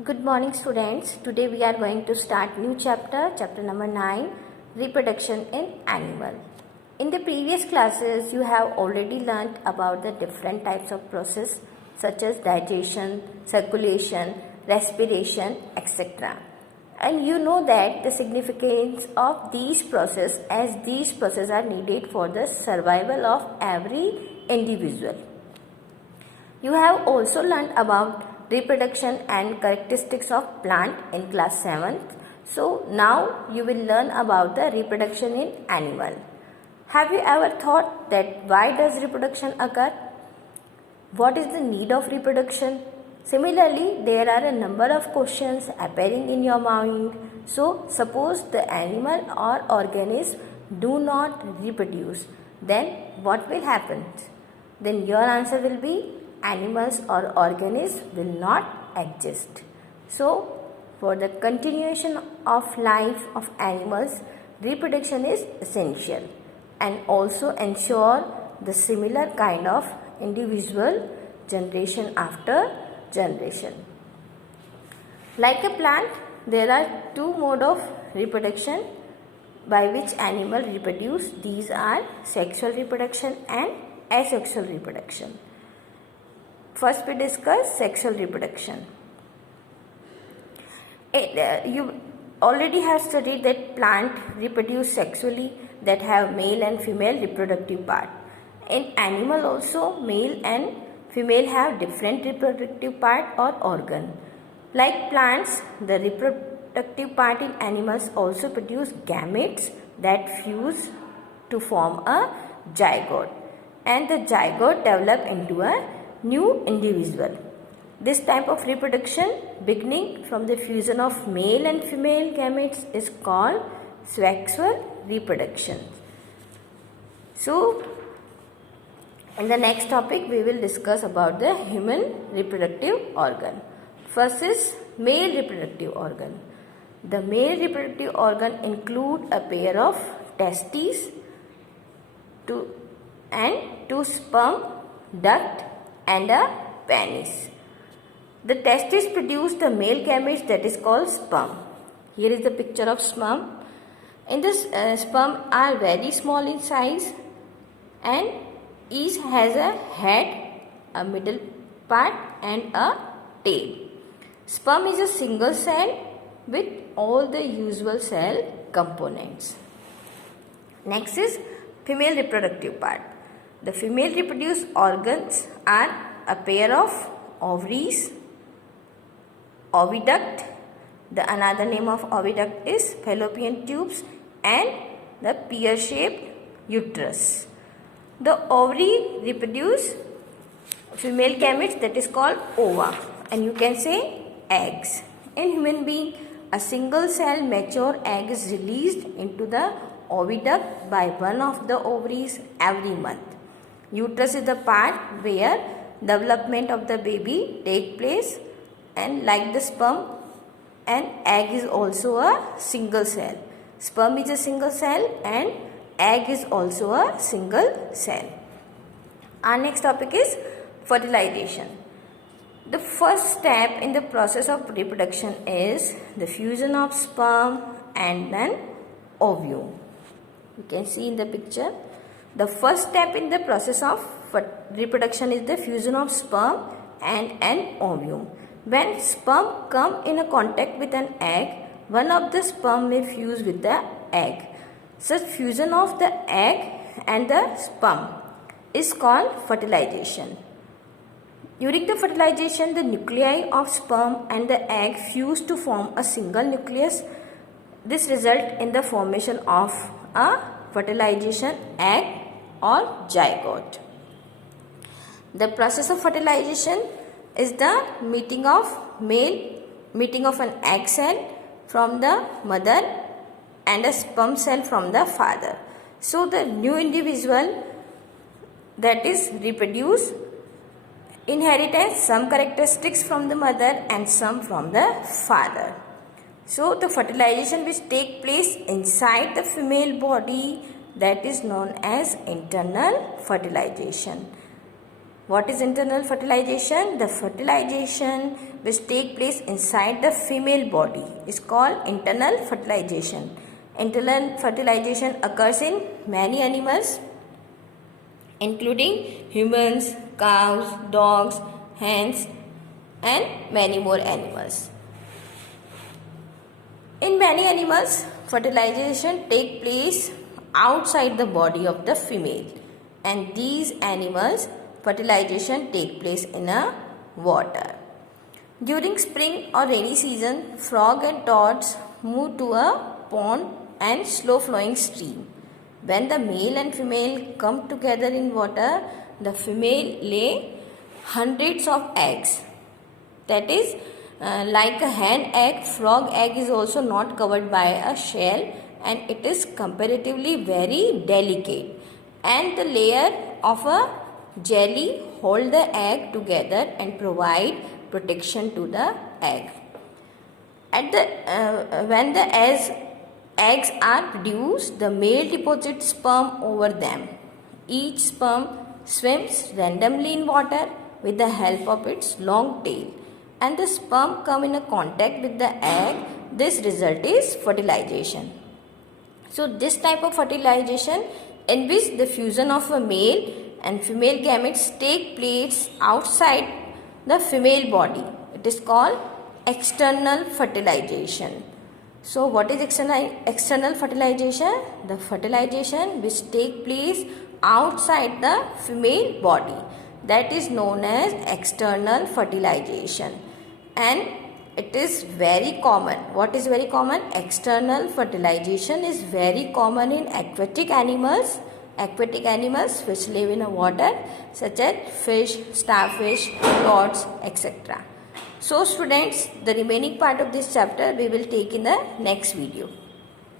Good morning students. Today we are going to start new chapter number 9, reproduction in animal. In the previous classes you have already learnt about the different types of process such as digestion, circulation, respiration, etc. And you know that the significance of these processes as these processes are needed for the survival of every individual. You have also learnt about reproduction and characteristics of plant in class 7th. So now you will learn about the reproduction in animal. Have you ever thought that why does reproduction occur? What is the need of reproduction? Similarly, there are a number of questions appearing in your mind. So suppose the animal or organism do not reproduce, then what will happen? Then your answer will be animals or organisms will not exist. So, for the continuation of life of animals, reproduction is essential and also ensure the similar kind of individual generation after generation. Like a plant, there are two modes of reproduction by which animals reproduce. These are sexual reproduction and asexual reproduction. First we discuss sexual reproduction. You already have studied that plant reproduce sexually, that have male and female reproductive part. In animal also male and female have different reproductive part or organ. Like plants, the reproductive part in animals also produce gametes that fuse to form a zygote, and the zygote develop into a new individual. This type of reproduction beginning from the fusion of male and female gametes is called sexual reproduction. So, in the next topic we will discuss about the human reproductive organ. First is male reproductive organ. The male reproductive organ include a pair of testes and two sperm duct and a penis. The testes produce the male gametes that is called sperm. Here is the picture of sperm. In this sperm are very small in size and each has a head, a middle part and a tail. Sperm is a single cell with all the usual cell components. Next is female reproductive part. The female reproduced organs are a pair of ovaries, oviduct, the another name of oviduct is fallopian tubes, and the pear-shaped uterus. The ovary reproduce female gametes that is called ova, and you can say eggs. In human being, a single cell mature egg is released into the oviduct by one of the ovaries every month. Uterus is the part where development of the baby take place, and like the sperm, an egg is also a single cell. Sperm is a single cell and egg is also a single cell. Our next topic is fertilization. The first step in the process of reproduction is the fusion of sperm and an ovum. You can see in the picture. The first step in the process of reproduction is the fusion of sperm and an ovum. When sperm come in a contact with an egg, one of the sperm may fuse with the egg. Such fusion of the egg and the sperm is called fertilization. During the fertilization, the nuclei of sperm and the egg fuse to form a single nucleus. This results in the formation of a fertilization egg or zygote. The process of fertilization is the meeting of an egg cell from the mother and a sperm cell from the father. So the new individual that is reproduced inherits some characteristics from the mother and some from the father. So the fertilization which take place inside the female body, that is known as internal fertilization. What is internal fertilization? The fertilization which take place inside the female body is called internal fertilization. Internal fertilization occurs in many animals including humans, cows, dogs, hens and many more animals. In many animals, fertilization take place outside the body of the female, and these animals fertilization take place in a water. During spring or rainy season, frog and toads move to a pond and slow flowing stream. When the male and female come together in water, the female lay hundreds of eggs. That is, like a hen egg, frog egg is also not covered by a shell and it is comparatively very delicate. And the layer of a jelly hold the egg together and provide protection to the egg. When the eggs are produced, the male deposits sperm over them. Each sperm swims randomly in water with the help of its long tail, and the sperm come in a contact with the egg. This result is fertilization. So this type of fertilization in which the fusion of a male and female gametes take place outside the female body, it is called external fertilization. So what is external fertilization? The fertilization which take place outside the female body, that is known as external fertilization, and it is very common. What is very common? External fertilization is very common in aquatic animals which live in the water, such as fish, starfish, toads, etc. So students, the remaining part of this chapter we will take in the next video.